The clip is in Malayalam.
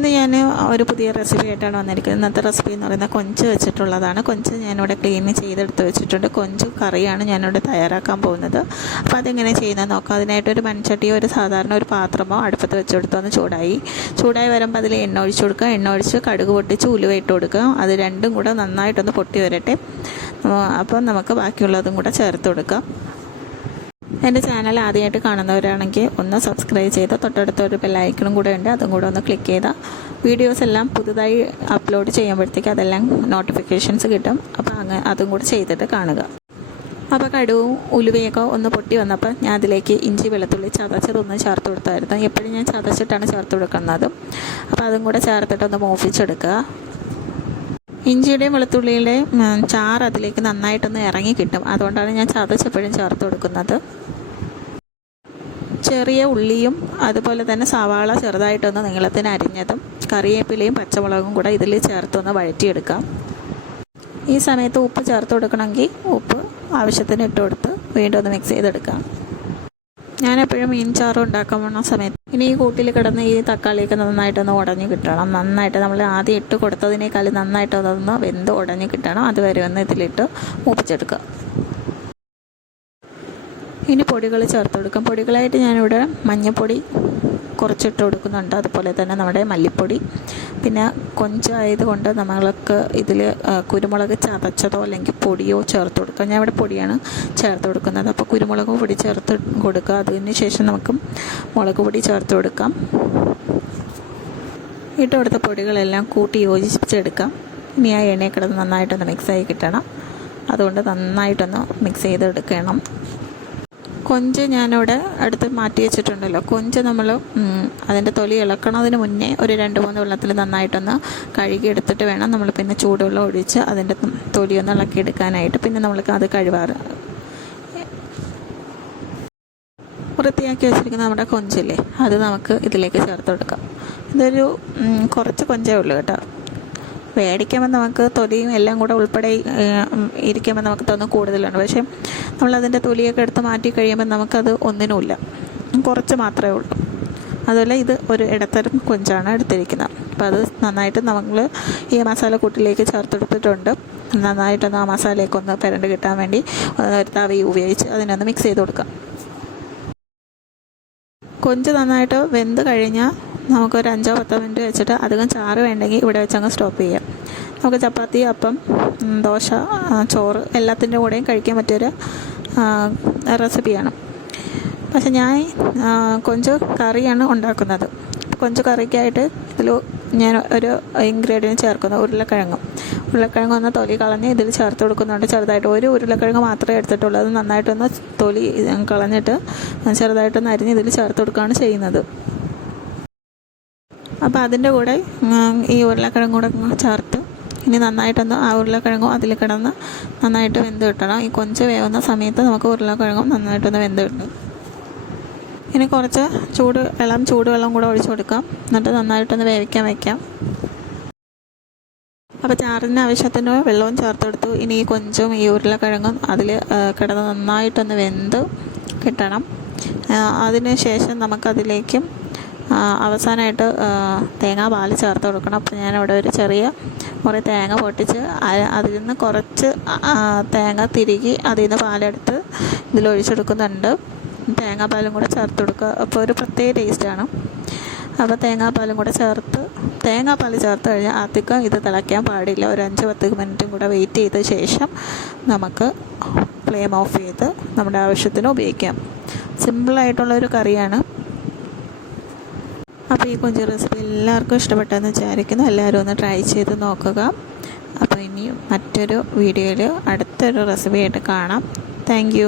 ഇന്ന് ഞാൻ ഒരു പുതിയ റെസിപ്പി ആയിട്ടാണ് വന്നിരിക്കുന്നത്. ഇന്നത്തെ റെസിപ്പി എന്ന് പറയുന്നത് കൊഞ്ച് വെച്ചിട്ടുള്ളതാണ്. കൊഞ്ച് ഞാനിവിടെ ക്ലീൻ ചെയ്തെടുത്ത് വെച്ചിട്ടുണ്ട്. കൊഞ്ച് കറിയാണ് ഞാനിവിടെ തയ്യാറാക്കാൻ പോകുന്നത്. അപ്പോൾ അതെങ്ങനെ ചെയ്യുന്നത് നോക്കാം. അതിനായിട്ട് ഒരു മൺചട്ടിയോ ഒരു സാധാരണ ഒരു പാത്രമോ അടുപ്പത്ത് വെച്ചെടുത്തൊന്ന് ചൂടായി. ചൂടായി വരുമ്പോൾ അതിൽ എണ്ണ ഒഴിച്ച് കൊടുക്കുക. എണ്ണ ഒഴിച്ച് കടുക് പൊട്ടിച്ച് ഉലുവ ഇട്ട് കൊടുക്കുക. അത് രണ്ടും കൂടെ നന്നായിട്ടൊന്ന് പൊട്ടി വരട്ടെ. അപ്പോൾ നമുക്ക് ബാക്കിയുള്ളതും കൂടെ ചേർത്ത് കൊടുക്കാം. എന്റെ ചാനൽ ആദ്യമായിട്ട് കാണുന്നവരാണെങ്കിൽ ഒന്ന് സബ്സ്ക്രൈബ് ചെയ്ത് തൊട്ടടുത്ത ഒരു ബെല്ലൈക്കണും കൂടെ ഉണ്ട്. അതും കൂടെ ഒന്ന് ക്ലിക്ക് ചെയ്താൽ വീഡിയോസ് എല്ലാം പുതുതായി അപ്ലോഡ് ചെയ്യുമ്പോഴത്തേക്ക് അതെല്ലാം നോട്ടിഫിക്കേഷൻസ് കിട്ടും. അപ്പോൾ അങ്ങ് അതും കൂടെ ചെയ്തിട്ട് കാണുക. അപ്പോൾ കടുവും ഉലുവയൊക്കെ ഒന്ന് പൊട്ടി വന്നപ്പോൾ ഞാൻ അതിലേക്ക് ഇഞ്ചി വെളുത്തുള്ളി ചതച്ചതൊന്ന് ചേർത്ത് കൊടുത്തായിരുന്നു. എപ്പോഴും ഞാൻ ചതച്ചിട്ടാണ് ചേർത്ത് കൊടുക്കുന്നത്. അപ്പോൾ അതും കൂടെ ചേർത്തിട്ടൊന്ന് മൂപ്പിച്ചെടുക്കുക. ഇഞ്ചിയുടെയും വെളുത്തുള്ളിയുടെയും ചാറ് അതിലേക്ക് നന്നായിട്ടൊന്ന് ഇറങ്ങി കിട്ടും. അതുകൊണ്ടാണ് ഞാൻ ചതച്ചപ്പോഴും ചേർത്ത് കൊടുക്കുന്നത്. ചെറിയ ഉള്ളിയും അതുപോലെ തന്നെ സവാള ചെറുതായിട്ടൊന്ന് നീളത്തിന് അരിഞ്ഞതും കറിവേപ്പിലയും പച്ചമുളകും കൂടെ ഇതിൽ ചേർത്തൊന്ന് വഴറ്റിയെടുക്കാം. ഈ സമയത്ത് ഉപ്പ് ചേർത്ത് കൊടുക്കണമെങ്കിൽ ഉപ്പ് ആവശ്യത്തിന് ഇട്ട് കൊടുത്ത് വീണ്ടും ഒന്ന് മിക്സ് ചെയ്തെടുക്കാം. ഞാൻ എപ്പോഴും മീൻ ചാറ് ഉണ്ടാക്കാൻ പോകുന്ന സമയത്ത് ഇനി ഈ കൂട്ടിൽ കിടന്ന് ഈ തക്കാളിയൊക്കെ നന്നായിട്ടൊന്ന് ഉടഞ്ഞു കിട്ടണം. നന്നായിട്ട് നമ്മൾ ആദ്യം ഇട്ട് കൊടുത്തതിനേക്കാൾ നന്നായിട്ട് അതൊന്ന് വെന്ത് ഉടഞ്ഞു കിട്ടണം. അതുവരെ ഒന്ന് ഇതിലിട്ട് മൂപ്പിച്ചെടുക്കുക. ഇനി പൊടികൾ ചേർത്ത് കൊടുക്കാം. പൊടികളായിട്ട് ഞാനിവിടെ മഞ്ഞൾപ്പൊടി കുറച്ചിട്ട് കൊടുക്കുന്നുണ്ട്. അതുപോലെ തന്നെ നമ്മുടെ മല്ലിപ്പൊടി. പിന്നെ കൊഞ്ചായതുകൊണ്ട് നമ്മൾക്ക് ഇതിൽ കുരുമുളക് ചതച്ചതോ അല്ലെങ്കിൽ പൊടിയോ ചേർത്ത് കൊടുക്കുക ഞാൻ ഇവിടെ പൊടിയാണ് ചേർത്ത് കൊടുക്കുന്നത്. അപ്പോൾ കുരുമുളക് പൊടി ചേർത്ത് കൊടുക്കുക. അതിന് ശേഷം നമുക്ക് മുളക് പൊടി ചേർത്ത് കൊടുക്കാം. ഇട്ട് കൊടുത്ത പൊടികളെല്ലാം കൂട്ടി യോജിപ്പിച്ചെടുക്കാം. ഇനി ആ എണ്ണയൊക്കെ നന്നായിട്ടൊന്ന് മിക്സ് ആയി കിട്ടണം. അതുകൊണ്ട് നന്നായിട്ടൊന്ന് മിക്സ് ചെയ്തെടുക്കണം. കൊഞ്ച് ഞാനിവിടെ അടുത്ത് മാറ്റി വെച്ചിട്ടുണ്ടല്ലോ. കൊഞ്ച് നമ്മൾ അതിന്റെ തൊലി ഇളക്കണതിന് മുന്നേ ഒരു രണ്ട് മൂന്ന് വെള്ളത്തിൽ നന്നായിട്ടൊന്ന് കഴുകി എടുത്തിട്ട് വേണം നമ്മൾ പിന്നെ ചൂടുവെള്ളം ഒഴിച്ച് അതിന്റെ തൊലി ഒന്ന് ഇളക്കിയെടുക്കാനായിട്ട്. പിന്നെ നമ്മൾക്ക് അത് കഴിവാറ് വൃത്തിയാക്കി വെച്ചിരിക്കുന്ന നമ്മുടെ കൊഞ്ചില്ലേ അത് നമുക്ക് ഇതിലേക്ക് ചേർത്ത് കൊടുക്കാം. ഇതൊരു കുറച്ച് കൊഞ്ചേ ഉള്ളൂ കേട്ടോ. മേടിക്കുമ്പോൾ നമുക്ക് തൊലിയും എല്ലാം കൂടെ ഉൾപ്പെടെ ഇരിക്കുമ്പോൾ നമുക്ക് തോന്നും കൂടുതലുണ്ട്. പക്ഷേ നമ്മളതിന്റെ തൊലിയൊക്കെ എടുത്ത് മാറ്റി കഴിയുമ്പോൾ നമുക്കത് ഒന്നിനുമില്ല. കുറച്ച് മാത്രമേ ഉള്ളൂ. അതുപോലെ ഇത് ഒരു ഇടത്തരം കൊഞ്ചാണ് എടുത്തിരിക്കുന്നത്. അപ്പോൾ അത് നന്നായിട്ട് നമ്മൾ ഈ മസാല കൂട്ടിലേക്ക് ചേർത്തെടുത്തിട്ടുണ്ട്. നന്നായിട്ടൊന്ന് ആ മസാലയൊക്കെ ഒന്ന് പെരണ്ട് കിട്ടാൻ വേണ്ടി ഒരു തവി ഉപയോഗിച്ച് അതിനൊന്ന് മിക്സ് ചെയ്ത് കൊടുക്കാം കൊഞ്ച് നന്നായിട്ട് വെന്ത് കഴിഞ്ഞാൽ നമുക്കൊരു അഞ്ചോ പത്തോ മിനിറ്റ് വെച്ചിട്ട് അധികം ചാറ് വേണ്ടെങ്കിൽ ഇവിടെ വെച്ചങ്ങ് സ്റ്റോപ്പ് ചെയ്യാം. നമുക്ക് ചപ്പാത്തി അപ്പം ദോശ ചോറ് എല്ലാത്തിന്റെ കൂടെയും കഴിക്കാൻ പറ്റിയൊരു റെസിപ്പിയാണ്. പക്ഷെ ഞാൻ കൊഞ്ച് കറിയാണ് ഉണ്ടാക്കുന്നത്. കൊഞ്ച് കറിക്കായിട്ട് ഇതിൽ ഞാൻ ഒരു ഇൻഗ്രീഡിയന്റ് ചേർക്കുന്നു ഉരുളക്കിഴങ്ങ്. ഉരുളക്കിഴങ്ങ് ഒന്ന് തൊലി കളഞ്ഞ് ഇതിൽ ചേർത്ത് കൊടുക്കുന്നുണ്ട് ചെറുതായിട്ട്. ഒരു ഉരുളക്കിഴങ്ങ് മാത്രമേ എടുത്തിട്ടുള്ളൂ. അത് നന്നായിട്ടൊന്ന് തൊലി കളഞ്ഞിട്ട് ചെറുതായിട്ടൊന്ന് അരിഞ്ഞ് ഇതിൽ ചേർത്ത് കൊടുക്കുകയാണ് ചെയ്യുന്നത്. അപ്പോൾ അതിന്റെ കൂടെ ഈ ഉരുളക്കിഴങ്ങ് കൂടെ ചേർത്ത് ഇനി നന്നായിട്ടൊന്ന് ആ ഉരുളക്കിഴങ്ങും അതിൽ കിടന്ന് നന്നായിട്ട് വെന്ത് കിട്ടണം. ഈ കൊഞ്ച് വേവുന്ന സമയത്ത് നമുക്ക് ഉരുളക്കിഴങ്ങും നന്നായിട്ടൊന്ന് വെന്ത് കിട്ടും ഇനി കുറച്ച് ചൂട് വെള്ളം ചൂടുവെള്ളം കൂടെ ഒഴിച്ചു കൊടുക്കാം. എന്നിട്ട് നന്നായിട്ടൊന്ന് വേവിക്കാൻ വയ്ക്കാം അപ്പോൾ ചാറിന് ആവശ്യത്തിന് വെള്ളവും ചേർത്ത് കൊടുത്തു. ഇനി ഈ കൊഞ്ചും ഈ ഉരുളക്കിഴങ്ങും അതിൽ കിടന്ന് നന്നായിട്ടൊന്ന് വെന്ത് കിട്ടണം. അതിന് ശേഷം നമുക്കതിലേക്കും അവസാനമായിട്ട് തേങ്ങാ പാൽ ചേർത്ത് കൊടുക്കണം. അപ്പോൾ ഞാനിവിടെ ഒരു ചെറിയ കുറേ തേങ്ങ പൊട്ടിച്ച് അതിൽ നിന്ന് കുറച്ച് തേങ്ങ തിരുകി അതിൽ നിന്ന് പാലെടുത്ത് ഇതിലൊഴിച്ചെടുക്കുന്നുണ്ട് തേങ്ങാപ്പാലും കൂടെ ചേർത്ത് കൊടുക്കുക. അപ്പോൾ ഒരു പ്രത്യേക ടേസ്റ്റാണ് അപ്പോൾ തേങ്ങാപ്പാലും കൂടെ ചേർത്ത് തേങ്ങാപ്പാൽ ചേർത്ത് കഴിഞ്ഞാൽ അധികം ഇത് തിളയ്ക്കാൻ പാടില്ല. ഒരു അഞ്ച് പത്ത് മിനിറ്റും കൂടെ വെയിറ്റ് ചെയ്ത ശേഷം നമുക്ക് ഫ്ലെയിം ഓഫ് ചെയ്ത് നമ്മുടെ ആവശ്യത്തിന് ഉപയോഗിക്കാം. സിമ്പിളായിട്ടുള്ളൊരു കറിയാണ്. അപ്പോൾ ഈ കൊഞ്ച് റെസിപ്പി എല്ലാവർക്കും ഇഷ്ടപ്പെട്ടെന്ന് വിചാരിക്കുന്നു. എല്ലാവരും ഒന്ന് ട്രൈ ചെയ്ത് നോക്കുക. അപ്പോൾ ഇനി മറ്റൊരു വീഡിയോയിൽ അടുത്തൊരു റെസിപ്പി ആയിട്ട് കാണാം. താങ്ക്